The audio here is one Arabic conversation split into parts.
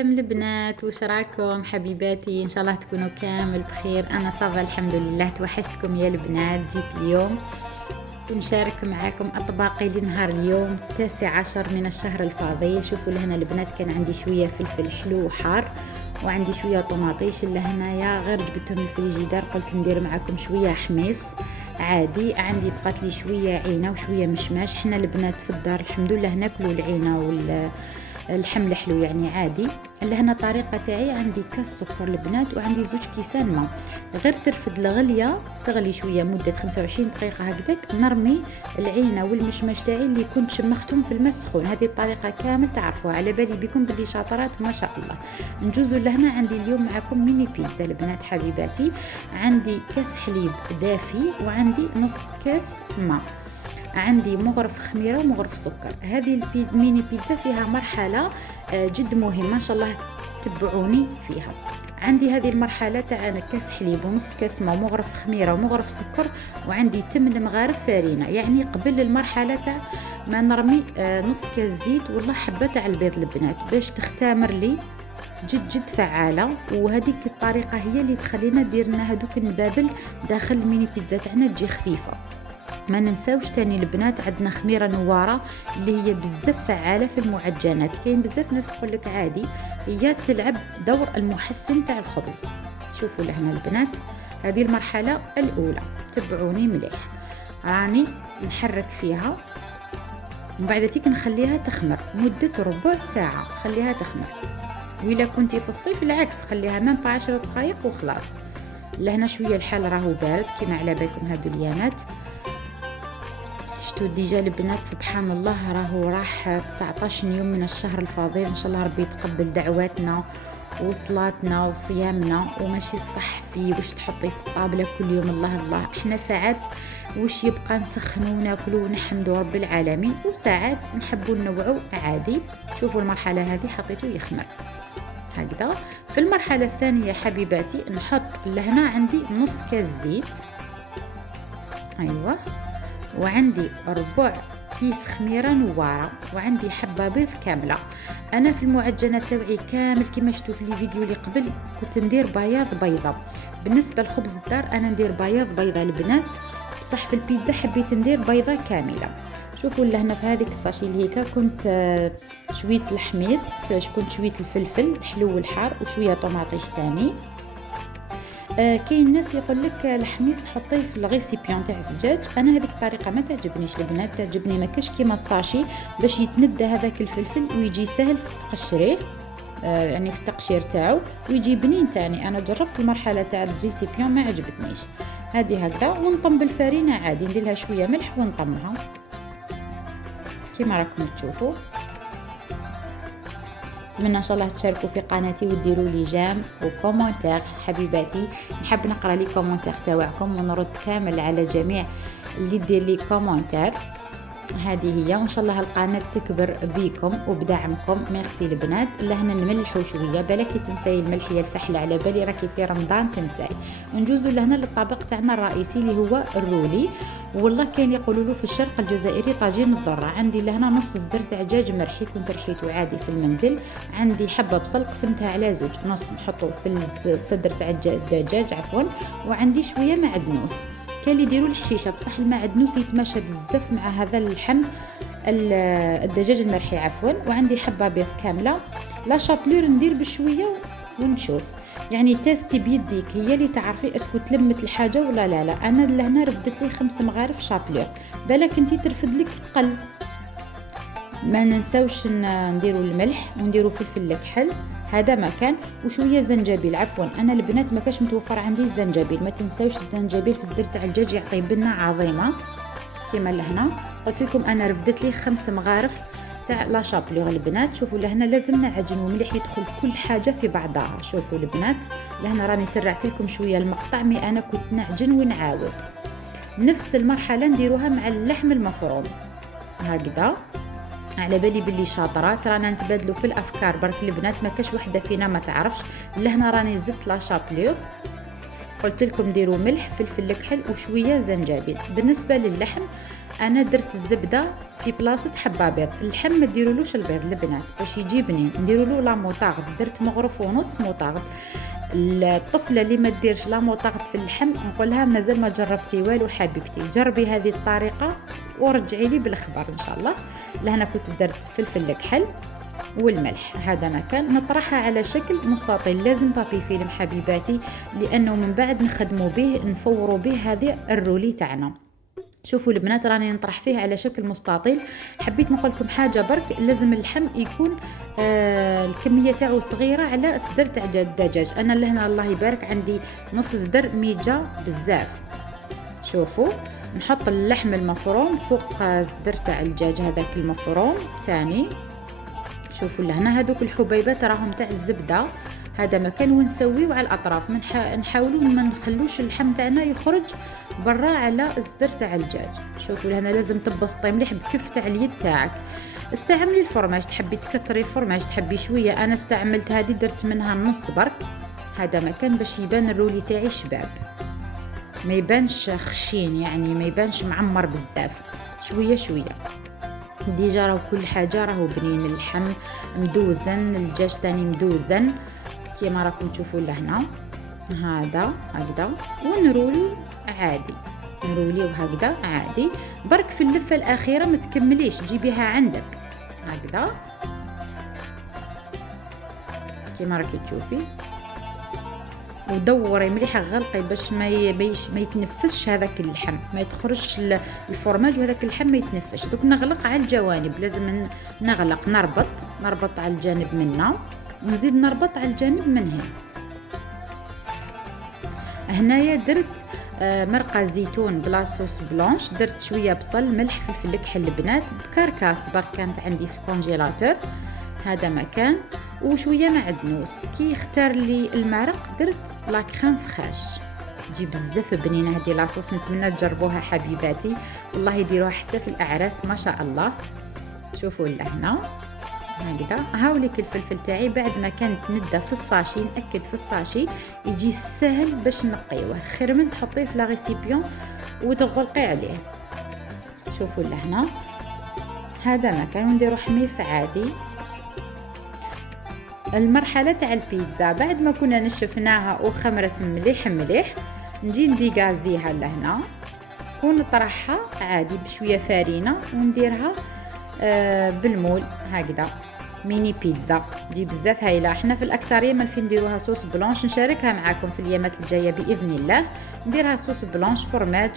سلام البنات، وش راكم حبيباتي؟ ان شاء الله تكونوا كامل بخير. انا صافا الحمد لله. توحشتكم يا البنات. جيت اليوم نشارك معاكم اطباقي لنهار اليوم 19 من الشهر الفضيل. شوفوا لهنا البنات، كان عندي شويه فلفل حلو وحار وعندي شويه طماطيش لهنايا غير جبتهم من الفريجيدار، قلت ندير معاكم شويه حميص عادي. عندي بقات لي شويه عينه وشويه مشماش. حنا البنات في الدار الحمد لله ناكلوا العينه والحمل حلو يعني عادي. لهنا الطريقه تاعي، عندي كاس سكر البنات وعندي 2 كيسان ماء. غير ترفد الغليه تغلي شويه مده 25 دقيقه هكذاك، نرمي العينه والمشماش تاعي اللي كنت شمختهم في الماء السخون. هذه الطريقه كامل تعرفوها، على بالي بكم باللي شاطرات ما شاء الله. نجوزوا لهنا عندي اليوم معكم ميني بيتزا البنات حبيباتي. عندي كاس حليب دافي وعندي نص كاس ماء، عندي مغرف خميره ومغرف سكر. هذه الميني بيتزا فيها مرحله جد مهمه، ان شاء الله تبعوني فيها. عندي هذه المرحله تاع كاس حليب ونص كاس ماء ومغرف خميره ومغرف سكر، وعندي 8 مغارف فارينه، يعني قبل المرحله تاع ما نرمي نص كاس زيت ولا حبه تاع البيض البنات باش تختمر لي جد فعاله. وهذيك الطريقه هي اللي تخلينا ديرنا هذوك النبابل داخل الميني بيتزا تاعنا تجي خفيفه. ما ننساوش تاني البنات عندنا خميره نواره اللي هي بزاف فعاله في المعجنات. كاين بزاف ناس تقول لك عادي، هي تلعب دور المحسن تاع الخبز. شوفوا لهنا البنات، هذه المرحله الاولى، تبعوني مليح. راني نحرك فيها ومن بعد تيك نخليها تخمر مده ربع ساعه، خليها تخمر. وإلا كنتي في الصيف العكس، خليها من 10 دقائق وخلاص. لهنا شويه الحال راهو بارد كما على بالكم هادو اليامات. شتو ديجا البنات سبحان الله، راهو راح 19 يوم من الشهر الفضيل. ان شاء الله ربي يتقبل دعواتنا وصلاتنا وصيامنا، وماشي الصح في واش تحطي في الطابله كل يوم الله الله. احنا ساعات واش يبقى نسخنوا وناكلوا ونحمدوا رب العالمين، وساعات نحبوا ننوعوا عادي. شوفوا المرحله هذه حطيته يخمر هكذا. في المرحله الثانيه حبيباتي نحط لهنا عندي نص كاس زيت، ايوه، وعندي ربع كيس خميره نواره، وعندي حبه بيض كامله. انا في المعجنات تاوعي كامل كما شفتوا في الفيديو اللي قبل كنت ندير بياض بيضه. بالنسبه لخبز الدار انا ندير بياض بيضه البنات، بصح في البيتزا حبيت ندير بيضه كامله. شوفوا لهنا في هذيك الساشي اللي هيك كنت شويه الحميص، كنت شويه الفلفل الحلو والحار وشويه طماطيش تاني. كاين ناس يقول لك الحميص حطيه في الغيسيبيون تاع الزجاج. انا هذيك الطريقه ما تعجبنيش البنات، تعجبني ما كاش كيما الساشي باش يتندى هذاك الفلفل ويجي سهل في تقشريه، يعني في التقشير تاعو ويجي بنين تاني. انا جربت المرحله تاع الريسيبيون ما عجبتنيش. هذه هكذا ونطم بالفارينه عادي، ندير لها شويه ملح ونطمها كيما راكم تشوفوا. اتمنى ان شاء الله تشاركوا في قناتي وديروا لي جام وكومنتير حبيباتي. نحب نقرا لي كومنتير تاعكم ونرد كامل على جميع اللي دير لي كومنتير. هذه هي، وان شاء الله القناه تكبر بيكم وبدعمكم. ميرسي البنات. لهنا نملحوا شويه، بالك تنساي الملح يا الفحله، على بالي راكي في رمضان تنساي. نجوزوا لهنا للطبق تاعنا الرئيسي اللي هو الرولي. والله كاين يقولوا له في الشرق الجزائري طاجين الذره. عندي لهنا نص صدر تاع دجاج مرحي كنت رحيته عادي في المنزل. عندي حبه بصل قسمتها على زوج، نص نحطه في الصدر تاع الدجاج عفوا، وعندي شويه معدنوس. كاين اللي يديروا الحشيشه، بصح المعدنوس يتماشى بزاف مع هذا اللحم الدجاج المرحي عفوا. وعندي حبه بيض كامله. لا شابلور ندير بشويه ونشوف، يعني تاستي بيديك، هي اللي تعرفي اسكو تلمت الحاجه ولا لا. انا لهنا رفدت لي 5 مغارف شابلور، بالك انتي ترفد لك قل. ما ننساوش نديروا الملح ونديروا فلفل الكحل، هذا مكان، وشويه زنجبيل عفوا. انا البنات ما كاش متوفر عندي الزنجبيل، ما تنساوش الزنجبيل في صدر تاع الدجاج يعطي بنه عظيمه كيما لهنا. قلت لكم انا رفدت لي 5 مغارف تاع لا شابلور البنات. شوفوا لهنا لازم نعجنوا مليح يدخل كل حاجه في بعضها. شوفوا البنات لهنا راني سرعت لكم شويه المقطع، مي انا كنت نعجن ونعاود. نفس المرحله نديروها مع اللحم المفروم هكذا. على بالي باللي شاطرات رانا نتبادلوا في الافكار برك البنات، ما كاش وحده فينا ما تعرفش. لهنا راني زدت لا شابلور، قلت لكم ديروا ملح فلفل الكحل وشويه زنجبيل. بالنسبه للحم انا درت الزبده في بلاصه حبه بيض. اللحم ما ديرولوش البيض البنات باش يجي بنين، نديرولو لا موطارد. درت مغرف ونص موطارد. الطفله اللي ما ديرش لا موطارد في اللحم نقولها مازال ما جربتي والو حبيبتي، جربي هذه الطريقه ورجعي لي بالاخبار ان شاء الله. لهنا كنت درت فلفل الكحل والملح. هذا مكان نطرحها على شكل مستطيل، لازم بابي فيلم حبيباتي، لانه من بعد نخدموا به نفوروا به هذه الرولي تاعنا. شوفوا البنات راني نطرح فيه على شكل مستطيل. حبيت نقول لكم حاجه برك، لازم اللحم يكون الكميه تاعو صغيره على صدر تاع الدجاج. انا لهنا الله يبارك عندي نص صدر ميجا بزاف. شوفوا نحط اللحم المفروم فوق صدر تاع الدجاج هذاك المفروم تاني. شوفوا لهنا هذوك الحبيبات راهم تاع الزبده. هذا مكان ونسويو على الاطراف، نحاولوا ما نخلوش اللحم تاعنا يخرج برا على الصدر تاع الدجاج. شوفوا لهنا لازم تبسطي مليح بكف تاع اليد تاعك. استعملي الفرماج، تحبي تكتري الفرماج تحبي شويه، انا استعملت هذه درت منها نص برك. هذا مكان باش يبان الرولي تاعي شباب، ما يبانش خشين، يعني ما يبانش معمر بزاف، شويه شويه. ديجا راهو كل حاجه راهو بنين، اللحم مدوزن، الدجاج ثاني مدوزن كيما راكم تشوفوا لهنا. هذا هكذا ونرولي عادي، نرولي وهكذا عادي. برك في اللفه الاخيره ما تكمليش، جيبيها عندك هكذا كيما راكي تشوفي، ودوري مليحه غلقي باش ما يتنفسش هذاك اللحم، ما يتخرجش الفرماج وهذاك اللحم ما يتنفسش. دوك نغلق على الجوانب، لازم نغلق نربط على الجانب منا، ونزيد نربط على الجانب من هنا. هنايا درت مرقه زيتون بلا صوص بلانش، درت شويه بصل ملح فلفل كحل البنات بكركاس برك كانت عندي في الكونجيلاتور. هذا مكان وشويه معدنوس. كي اختار لي المرق درت لا كريم فخاش، تجي بزاف بنينه هذه لاصوص. نتمنى تجربوها حبيباتي، والله يديروها حتى في الاعراس ما شاء الله. شوفوا لهنا هكذا. هاوليك الفلفل تاعي بعد ما كانت ندة في الساشي، نأكد في الساشي يجي سهل باش نقيوه، خير من تحطيه في لا ريسيبيون وتغلقي عليه. شوفوا لهنا هذا مكان ونديرو حميص عادي. المرحله تاع البيتزا بعد ما كنا نشفناها وخمرت مليح مليح، نجي نديغازيها لهنا ونطرحها عادي بشويه فارينه ونديرها بالمول هكذا ميني بيتزا، تجي بزاف هايله. احنا في الاكثريه مالفين نديروها صوص بلانش، نشاركها معكم في الايامات الجايه باذن الله. نديرها صوص بلانش فرماج،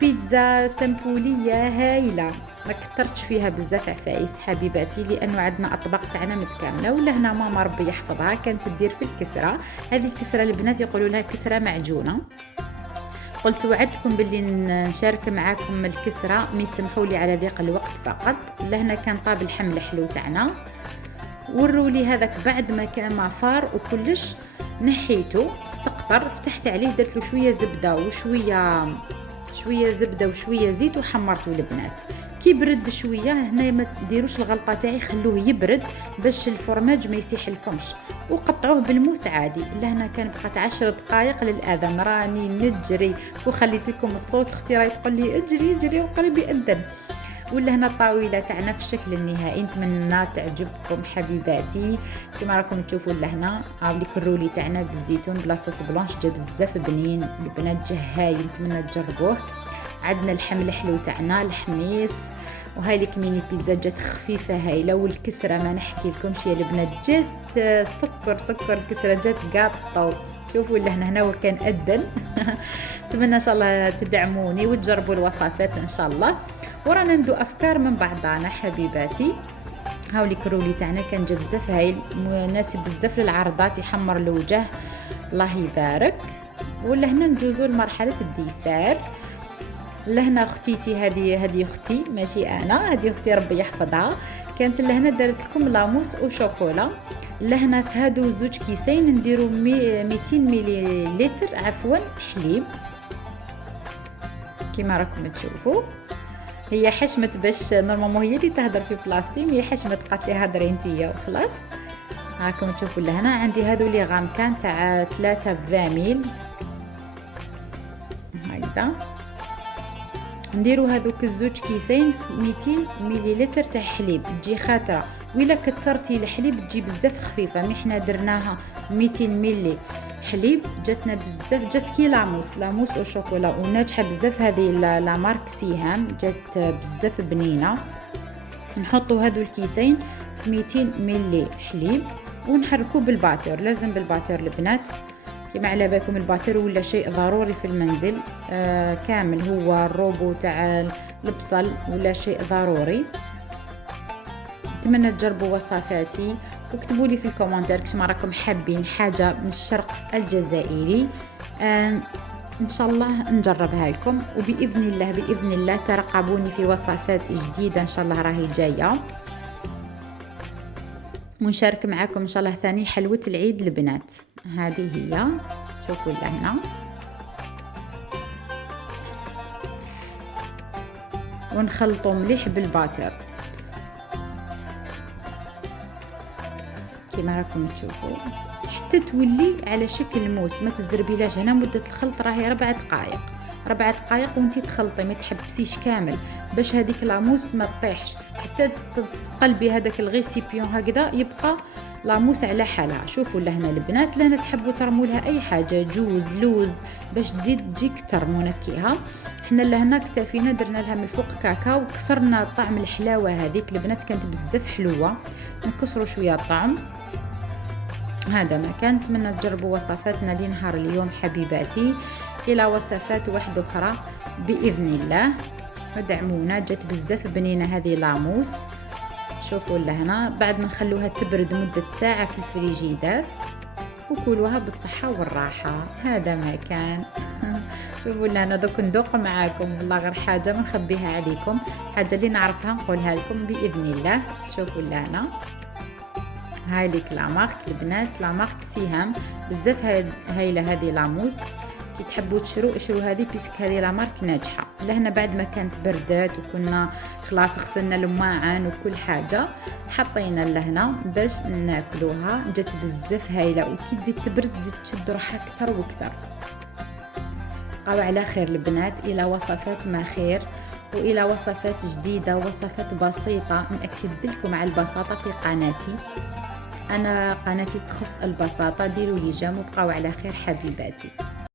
بيتزا سمبوليه هايله، ما كترتش فيها بزاف عفايس حبيباتي، لانه عندنا اطباق تاعنا متكامله. ولا هنا ماما ربي يحفظها كانت تدير في الكسره، هذه الكسره البنات يقولوا لها كسره معجونه. قلت وعدتكم باللي نشارك معاكم الكسره، ما يسمحوا لي على ضيق الوقت فقط. لهنا كان طاب اللحم الحلو تاعنا، والرولي هذاك بعد ما كان ما فار وكلش نحيته استقطر، فتحت عليه درت له شويه زبده وشويه زيت وحمرته البنات. كي برد شويه هنا ما تديروش الغلطه تاعي، خلوه يبرد باش الفرماج ما يسيح لكمش، وقطعوه بالموس عادي. لهنا كان بقات 10 دقائق للاذان، راني نجري وخليت لكم الصوت، اختي راهي تقول لي اجري وقربي يأذن. ولا هنا الطاوله تاعنا في الشكل النهائي، نتمنى تعجبكم حبيباتي. كما راكم تشوفوا لهنا هاوليك الرولي تاعنا بالزيتون بلا صوص بلانش، جا بزاف بنين البنات، جا هايل، نتمنى تجربوه. عندنا اللحم الحلو تاعنا الحميص، وهاي لك ميني بيتزا جات خفيفه هايله. والكسره ما نحكي لكمش يا البنات، جات سكر الكسره جات قاطو. شوفوا لهنا هنا وكان أذن. نتمنى ان شاء الله تدعموني وتجربوا الوصفات ان شاء الله، ورانا ندو افكار من بعضنا حبيباتي. هاوليك الرولي تاعنا كان جا بزاف هايل، مناسب بزاف للعرضات، يحمر الوجه الله يبارك. ولا هنا نجوزوا لمرحله الديسير. لهنا اختيتي هذه اختي ماشي انا، هذه اختي ربي يحفظها، كانت لهنا دارت لكم لاموس وشوكولا. لهنا في هادو زوج كيسين نديرو 200 مليلتر حليب كما راكم تشوفوا. هي حشمت باش نورمالمون هي اللي تهدر في بلاستيك، هي حشمت قالت لي هضري نتيا وخلاص. هاكم تشوفوا لهنا عندي هادو لي غام كان تاع 3 ب 20 ميل هكذا. نديرو هذوك الزوج كيسين في 200 مليلتر تاع حليب، تجي خاطره ولا كترتي الحليب تجي بزاف خفيفه. مي حنا درناها 200 ملي حليب جاتنا بزاف، جات كي لاموس او شوكولا، وناجحه بزاف. هذه لا مارك سيهام جات بزاف بنينه. نحطوا هذو الكيسين في 200 ملي حليب ونحركوه بالباتور. لازم بالباتور البنات، كما على بالكم الباتور ولا شيء ضروري في المنزل كامل، هو الروبو تاع البصل ولا شيء ضروري. نتمنى تجربوا وصفاتي واكتبوا لي في الكومنتار كش ما راكم حابين حاجه من الشرق الجزائري. ان شاء الله نجربها لكم، وباذن الله ترقبوني في وصفات جديده ان شاء الله راهي جايه، ونشارك معاكم ان شاء الله ثاني حلوه العيد البنات. هذه هي، شوفوا لهنا ونخلطوا مليح بالباتر كما راكم تشوفوا حتى تولي على شكل موس، ما تزربيلاش. هنا مده الخلط راهي 4 دقائق، 4 دقائق وانتي تخلطي، ما تحبسيش كامل باش هذيك لاموس ما تطيحش، حتى تقلبي هذاك الغيسيبيون هكذا يبقى لاموس على حالها. شوفوا لهنا البنات، لهنا تحبوا ترموا لها اي حاجه، جوز، لوز، باش تزيد تجي كتر منكهه. حنا لهنا اكتفينا درنا لها من الفوق كاكاو وكسرنا طعم الحلاوه هذيك البنات، كانت بزاف حلوه. نكسروا شويه الطعم. هذا ما كان. نتمنى تجربوا وصفاتنا لنهار اليوم حبيباتي. الى وصفات واحده اخرى باذن الله، ودعمونا. جات بزاف بنينه هذه لاموس. شوفوا لهنا، بعد ما نخلوها تبرد مده ساعه في الفريجيدار، وكلوها بالصحه والراحه. هذا ما كان. شوفوا لهنا دوك ندوق معاكم، والله غير حاجه ما نخبيها عليكم، حاجه اللي نعرفها نقولها لكم باذن الله. شوفوا لهنا، هاي ليك لا مارك البنات، لا مارك سيهام، بزاف هايله هذه لاموس. كي تحبوا اشروا هذه بيسك هذه لا مارك ناجحه. لهنا بعد ما كانت بردات وكنا خلاص غسلنا الماعن وكل حاجه، حطينا لهنا باش ناكلوها. جات بزاف هايله، وكي تزيد تبرد تزيد تشد روحها اكثر واكثر. بقاو على خير البنات، الى وصفات ما خير، والى وصفات جديده، وصفات بسيطه. ناكد لكم على البساطه في قناتي، انا قناتي تخص البساطه. ديروا لي جيم وبقاو على خير حبيباتي.